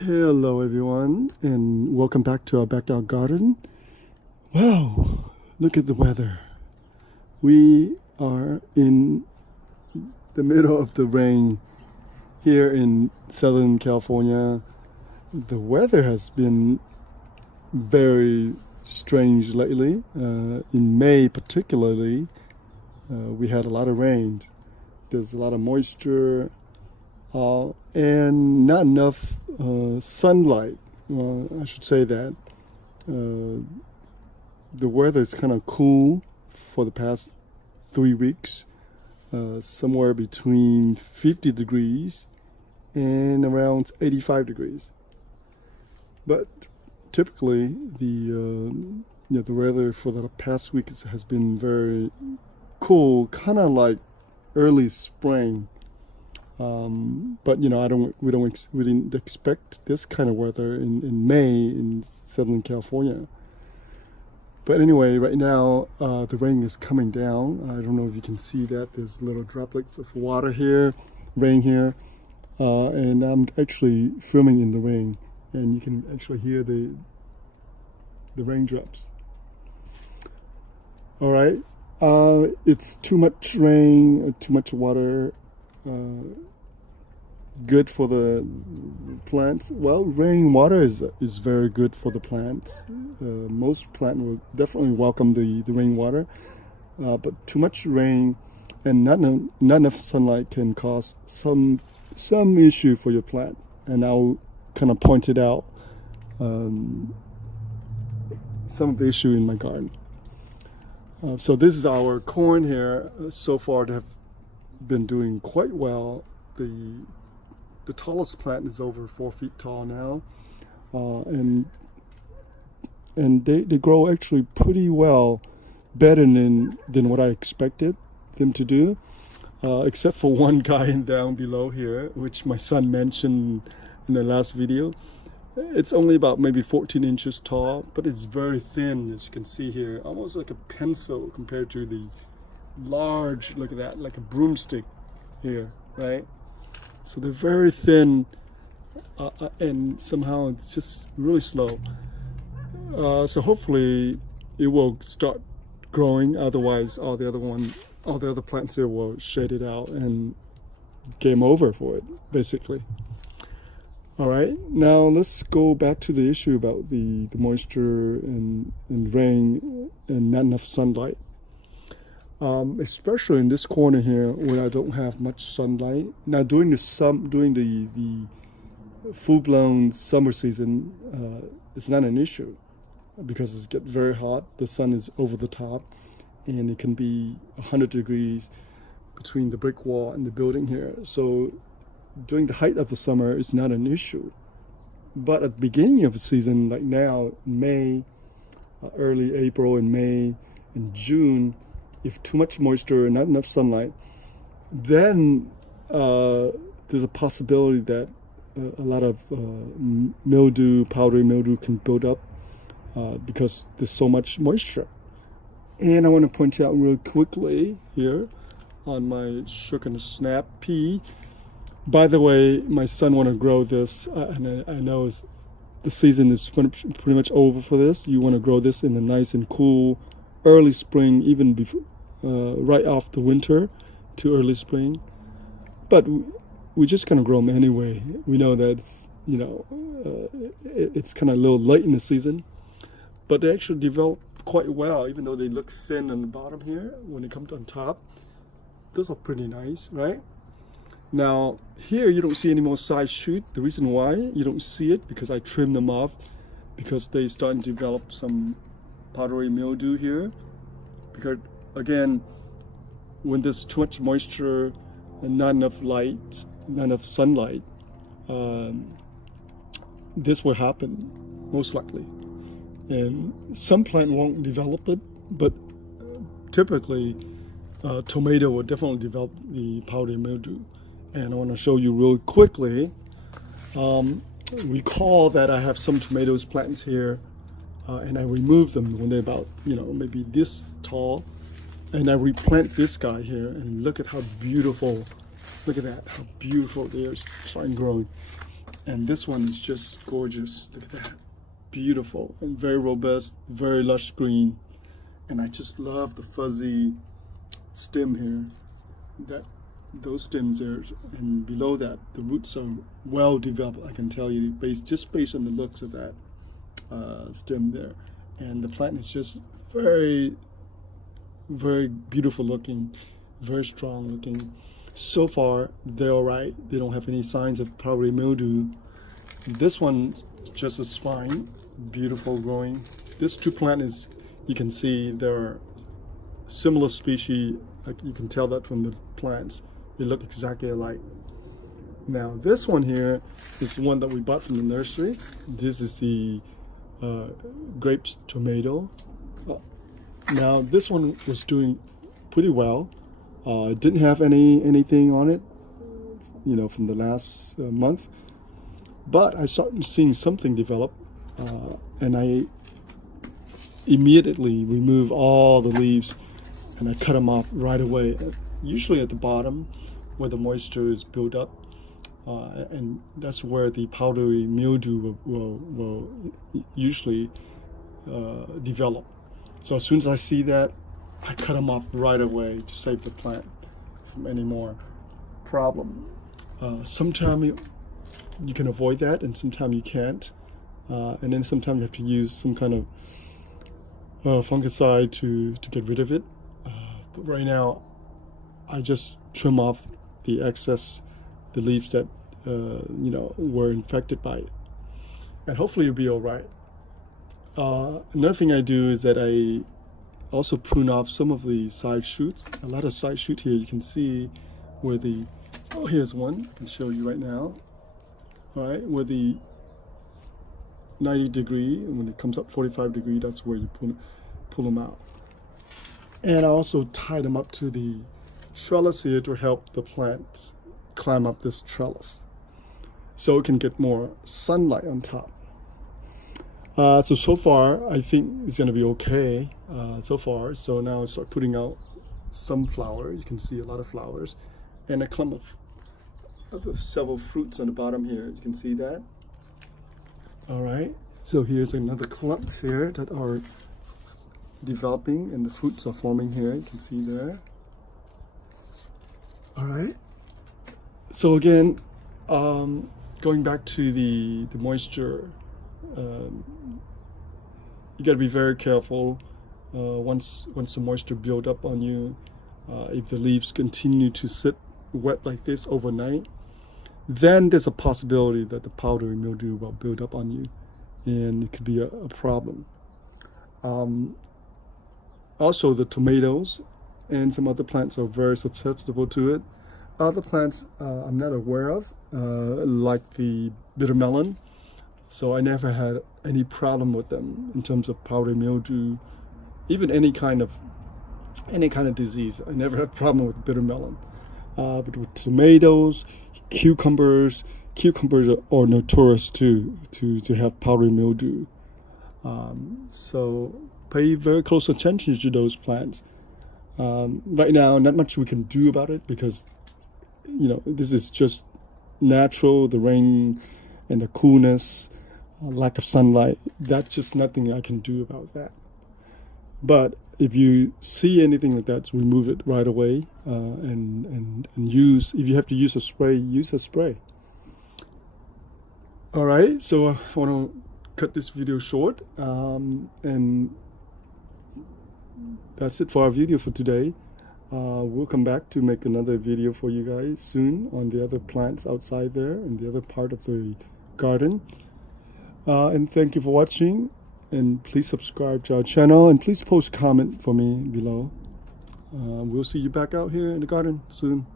Hello everyone, and welcome back to our backyard garden. Wow, look at the weather. We are in the middle of the rain here in Southern California. The weather has been very strange lately. In May particularly, we had a lot of rain. There's a lot of moisture and not enough sunlight. Well, I should say that. The weather is kind of cool for the past 3 weeks, somewhere between 50 degrees and around 85 degrees. But typically, the weather for the past week has been very cool, kind of like early spring. But we didn't expect this kind of weather in May in Southern California. But anyway, right now the rain is coming down. I don't know if you can see that. There's little droplets of water here, rain here, and I'm actually filming in the rain, and you can actually hear the raindrops. All right, it's too much rain, too much water. Good for the plants. Well, rainwater is very good for the plants. Most plants will definitely welcome the rainwater, but too much rain and not enough sunlight can cause some issue for your plant. And I'll kind of point it out, some of the issue in my garden. So this is our corn here. So far they have been doing quite well. The tallest plant is over 4 feet tall now, and they grow actually pretty well, better than what I expected them to do, except for one guy down below here, which my son mentioned in the last video. It's only about maybe 14 inches tall, but it's very thin, as you can see here, almost like a pencil compared to the large, look at that, like a broomstick here, right? So they're very thin, and somehow it's just really slow. So hopefully it will start growing. Otherwise, all the other plants here will shade it out, and game over for it, basically. All right, now let's go back to the issue about the moisture and rain and not enough sunlight. Especially in this corner here where I don't have much sunlight. Now during the full-blown summer season, it's not an issue because it's get very hot. The sun is over the top, and it can be 100 degrees between the brick wall and the building here. So during the height of the summer, it's not an issue. But at the beginning of the season, like now, May, early April and May and June, if too much moisture and not enough sunlight, then there's a possibility that a lot of mildew, powdery mildew can build up because there's so much moisture. And I want to point out real quickly here on my shook and snap pea. By the way, my son want to grow this, and I know the season is pretty much over for this. You want to grow this in the nice and cool early spring, even before, right after winter to early spring. But we're just gonna grow them anyway. We know that it's kind of a little late in the season, but they actually develop quite well, even though they look thin on the bottom here. When they come on top, those are pretty nice, right? Now here you don't see any more side shoot. The reason why you don't see it, because I trimmed them off because they starting to develop some powdery mildew here. Because again, when there's too much moisture and not enough light, not enough sunlight, this will happen most likely. And some plant won't develop it, but typically tomato will definitely develop the powdery mildew. And I want to show you real quickly. Recall that I have some tomatoes plants here, and I remove them when they're about maybe this tall, and I replant this guy here, and look at how beautiful, look at that, how beautiful they are starting growing. And this one is just gorgeous. Look at that. Beautiful and very robust, very lush green. And I just love the fuzzy stem here. Those stems there, and below that, the roots are well developed. I can tell you, just based on the looks of that stem there. And the plant is just very, very beautiful looking, very strong looking. So far, they're all right. They don't have any signs of powdery mildew. This one just is fine, beautiful growing. This two plant is, you can see they're similar species. You can tell that from the plants. They look exactly alike. Now this one here is one that we bought from the nursery. This is the grapes tomato. Now this one was doing pretty well. It didn't have anything on it, you know, from the last month. But I started seeing something develop, and I immediately remove all the leaves and I cut them off right away. Usually at the bottom where the moisture is built up, and that's where the powdery mildew will usually develop. So as soon as I see that, I cut them off right away to save the plant from any more problem. Sometimes you can avoid that, and sometimes you can't. And then sometimes you have to use some kind of fungicide to get rid of it. But right now, I just trim off the excess, the leaves that you know, were infected by it, and hopefully it'll be all right. Another thing I do is that I also prune off some of the side shoots. A lot of side shoot here. You can see where the here's one I can show you right now. All right, where the 90 degree, and when it comes up 45 degree, that's where you pull them out. And I also tie them up to the trellis here to help the plants climb up this trellis, so it can get more sunlight on top. So far, I think it's going to be okay so far. So now I start putting out some flower. You can see a lot of flowers, and a clump of several fruits on the bottom here. You can see that. All right. So here's another clumps here that are developing, and the fruits are forming here. You can see there. All right. So again, going back to the moisture, you got to be very careful once the moisture build up on you. If the leaves continue to sit wet like this overnight, then there's a possibility that the powdery mildew will build up on you, and it could be a problem. Also, the tomatoes and some other plants are very susceptible to it. Other plants I'm not aware of, like the bitter melon. So I never had any problem with them in terms of powdery mildew, even any kind of disease. I never had a problem with bitter melon. But with tomatoes, cucumbers are notorious to have powdery mildew. So pay very close attention to those plants. Right now, not much we can do about it because, you know, this is just natural. The rain and the coolness, lack of sunlight, that's just nothing I can do about that. But if you see anything like that, remove it right away, and use, if you have to use a spray, use a spray. All right, so I want to cut this video short, and that's it for our video for today. We'll come back to make another video for you guys soon on the other plants outside there and the other part of the garden. And thank you for watching, and please subscribe to our channel, and please post a comment for me below. We'll see you back out here in the garden soon.